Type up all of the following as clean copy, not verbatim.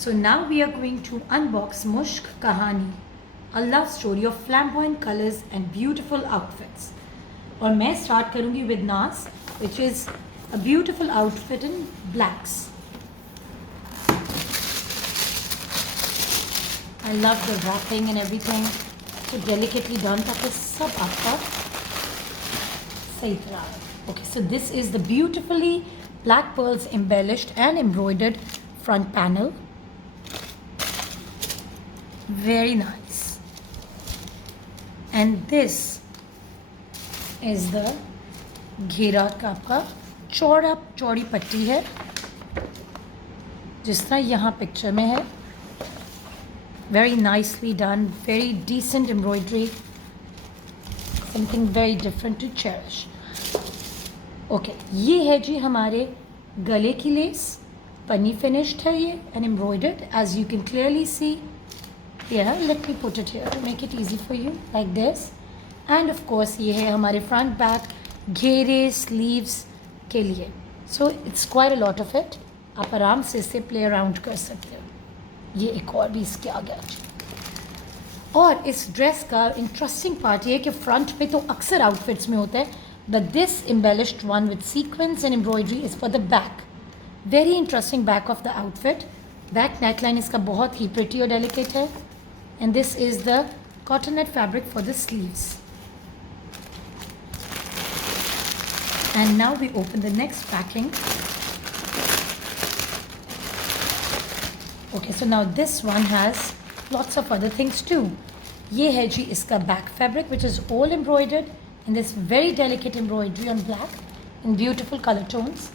So now we are going to unbox Mushk Kahani, a love story of flamboyant colors and beautiful outfits. और मैं start करूँगी with NAZ, which is a beautiful outfit in blacks. I love the wrapping and everything. So delicately done ताकि सब आपका सही तरह आए. Okay, so this is the beautifully black pearls embellished and embroidered front panel. Very nice. And this is the घेरा का आपका चौड़ी पट्टी है जिस तरह यहाँ पिक्चर में है. Very nicely done, very decent embroidery, something very different to cherish. Okay, ये है जी हमारे गले की लेस, पन्नी finished है ये and embroidered as you can clearly see. Yeah, let me put it here to make it easy for you like this. And of course ये है हमारे front back घेरे sleeves के लिए. So it's quite a lot of it. आप आराम से इससे play around कर सकते हो. ये एक और भी इसके आगे आ जाए. और इस ड्रेस का इंटरेस्टिंग पार्ट ये है कि फ्रंट पे तो अक्सर आउटफिट्स में होता है, but this embellished one with sequins and embroidery is for the back. Very interesting back of the outfit. Back neckline इसका बहुत ही pretty और delicate है. And this is the cottonette fabric for the sleeves. And now we open the next packing. Okay, so now this one has lots of other things too. ये है जी इसका back fabric which is all embroidered in this very delicate embroidery on black in beautiful color tones.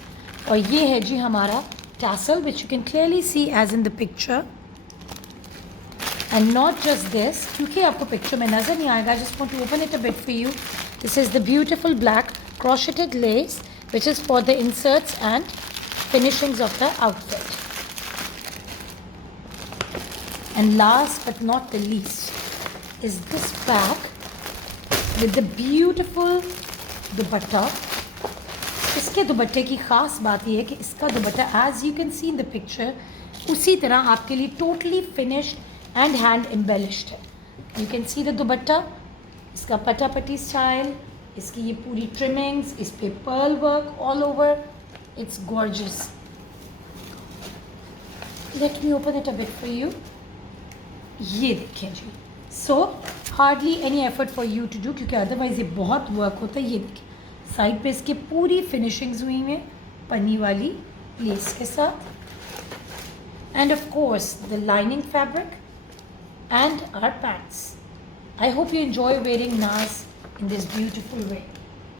और ये है जी हमारा tassel which you can clearly see as in the picture. And not just this, क्योंकि आपको picture में नज़र नहीं आएगा, I just want to open it a bit for you. This is the beautiful black crocheted lace which is for the inserts and finishings of the outfit. And last but not the least is this bag with the beautiful dupatta. इसके दुपट्टे की ख़ास बात यह है कि इसका दुपट्टा as you can see in the picture उसी तरह आपके लिए totally finished and hand embellished है. You can see the दुपट्टा, इसका पट्टी style, इसकी ये पूरी trimmings, इस पे pearl work all over. It's gorgeous. Let me open it a bit for you. ये देखें जी. So hardly any effort for you to do क्योंकि otherwise ये बहुत work होता है. ये देखें साइड पे इसके पूरी फिनिशिंग्स हुई हैं पन्नी वाली लेस के साथ. And of course the lining fabric and our pants. I hope you enjoy wearing NAZ in this beautiful way.